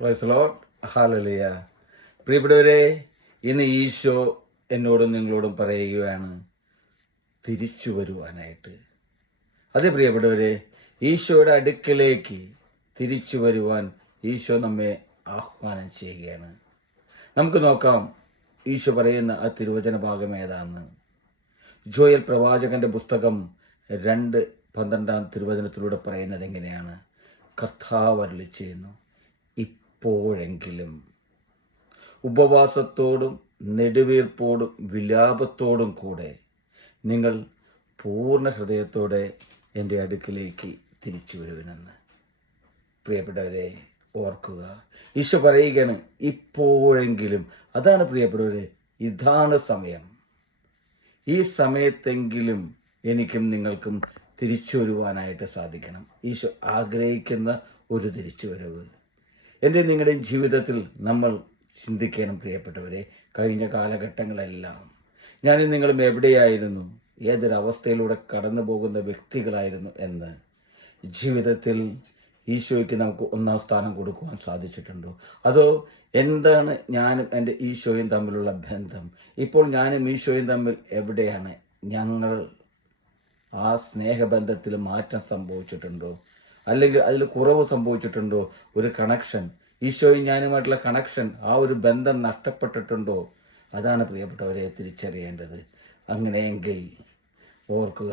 Praise Lord. Hallelujah. പ്രിയപ്പെട്ടവരെ, ഇന്ന് ഈശോ എന്നോടും നിങ്ങളോടും പറയുകയാണ് തിരിച്ചു വരുവാനായിട്ട്. അതെ പ്രിയപ്പെട്ടവരെ, ഈശോയുടെ അടുക്കലേക്ക് തിരിച്ചു വരുവാൻ ഈശോ നമ്മെ ആഹ്വാനം ചെയ്യുകയാണ്. നമുക്ക് നോക്കാം ഈശോ പറയുന്ന ആ തിരുവചന ഭാഗം ഏതാണെന്ന്. ജോയൽ പ്രവാചകന്റെ പുസ്തകം 2:12 തിരുവചനത്തിലൂടെ പറയുന്നത് എങ്ങനെയാണ്? കർത്താവ് അരുളിച്ചെയ്യുന്നു, ഇപ്പോഴെങ്കിലും ഉപവാസത്തോടും നെടുവീർപ്പോടും വിലാപത്തോടും കൂടെ നിങ്ങൾ പൂർണ്ണ ഹൃദയത്തോടെ എൻ്റെ അടുക്കിലേക്ക് തിരിച്ചു വരുവിനെന്ന്. പ്രിയപ്പെട്ടവരെ, ഓർക്കുക, ഈശോ പറയുകയാണ് ഇപ്പോഴെങ്കിലും. അതാണ് പ്രിയപ്പെട്ടവരെ, ഇതാണ് സമയം. ഈ സമയത്തെങ്കിലും എനിക്കും നിങ്ങൾക്കും തിരിച്ചു വരുവാനായിട്ട് സാധിക്കണം. ഈശോ ആഗ്രഹിക്കുന്ന ഒരു തിരിച്ചുവരവ് എൻ്റെ നിങ്ങളുടെയും ജീവിതത്തിൽ നമ്മൾ ചിന്തിക്കണം. പ്രിയപ്പെട്ടവരെ, കഴിഞ്ഞ കാലഘട്ടങ്ങളെല്ലാം ഞാനും നിങ്ങളും എവിടെയായിരുന്നു, ഏതൊരവസ്ഥയിലൂടെ കടന്നു പോകുന്ന വ്യക്തികളായിരുന്നു എന്ന് ജീവിതത്തിൽ ഈശോയ്ക്ക് നമുക്ക് ഒന്നാം സ്ഥാനം കൊടുക്കുവാൻ സാധിച്ചിട്ടുണ്ടോ? അതോ എന്താണ് ഞാനും എൻ്റെ ഈശോയും തമ്മിലുള്ള ബന്ധം? ഇപ്പോൾ ഞാനും ഈശോയും തമ്മിൽ എവിടെയാണ്? ഞങ്ങൾ ആ സ്നേഹബന്ധത്തിൽ മാറ്റം സംഭവിച്ചിട്ടുണ്ടോ? അല്ലെങ്കിൽ അതിൽ കുറവ് സംഭവിച്ചിട്ടുണ്ടോ? ഒരു കണക്ഷൻ, ഈശോയും ഞാനുമായിട്ടുള്ള കണക്ഷൻ, ആ ഒരു ബന്ധം നഷ്ടപ്പെട്ടിട്ടുണ്ടോ? അതാണ് പ്രിയപ്പെട്ടവരെ തിരിച്ചറിയേണ്ടത്. അങ്ങനെയെങ്കിൽ ഓർക്കുക,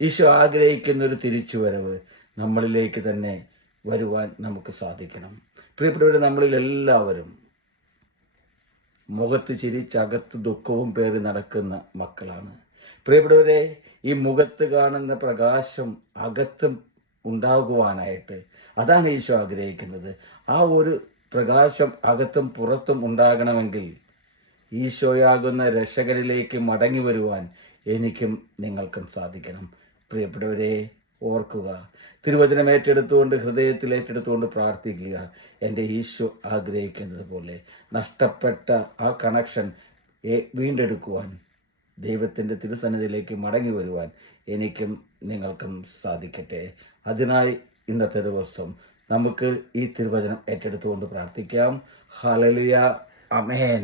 ഈശോ ആഗ്രഹിക്കുന്ന ഒരു തിരിച്ചുവരവ് നമ്മളിലേക്ക് തന്നെ വരുവാൻ നമുക്ക് സാധിക്കണം. പ്രിയപ്പെട്ടവരെ, നമ്മളിൽ എല്ലാവരും മുഖത്ത് ചിരിച്ചകത്ത് ദുഃഖവും പേറി നടക്കുന്ന മക്കളാണ്. പ്രിയപ്പെട്ടവരെ, ഈ മുഖത്ത് കാണുന്ന പ്രകാശം അകത്തും ഉണ്ടാകുവാനായിട്ട് അതാണ് ഈശോ ആഗ്രഹിക്കുന്നത്. ആ ഒരു പ്രകാശം അകത്തും പുറത്തും ഉണ്ടാകണമെങ്കിൽ ഈശോയാകുന്ന രക്ഷകരിലേക്ക് മടങ്ങി വരുവാൻ എനിക്കും നിങ്ങൾക്കും സാധിക്കണം. പ്രിയപ്പെട്ടവരെ, ഓർക്കുക, തിരുവചനം ഏറ്റെടുത്തുകൊണ്ട്, ഹൃദയത്തിൽ ഏറ്റെടുത്തുകൊണ്ട് പ്രാർത്ഥിക്കുക. എൻ്റെ ഈശോ ആഗ്രഹിക്കുന്നത് പോലെ നഷ്ടപ്പെട്ട ആ കണക്ഷൻ വീണ്ടെടുക്കുവാൻ, ദൈവത്തിൻ്റെ തിരുസന്നിധിയിലേക്ക് മടങ്ങി വരുവാൻ എനിക്കും നിങ്ങൾക്കും സാധിക്കട്ടെ. അതിനായി ഇന്നത്തെ ദിവസം നമുക്ക് ഈ തിരുവചനം ഏറ്റെടുത്തുകൊണ്ട് പ്രാർത്ഥിക്കാം. ഹല്ലേലൂയ. ആമേൻ.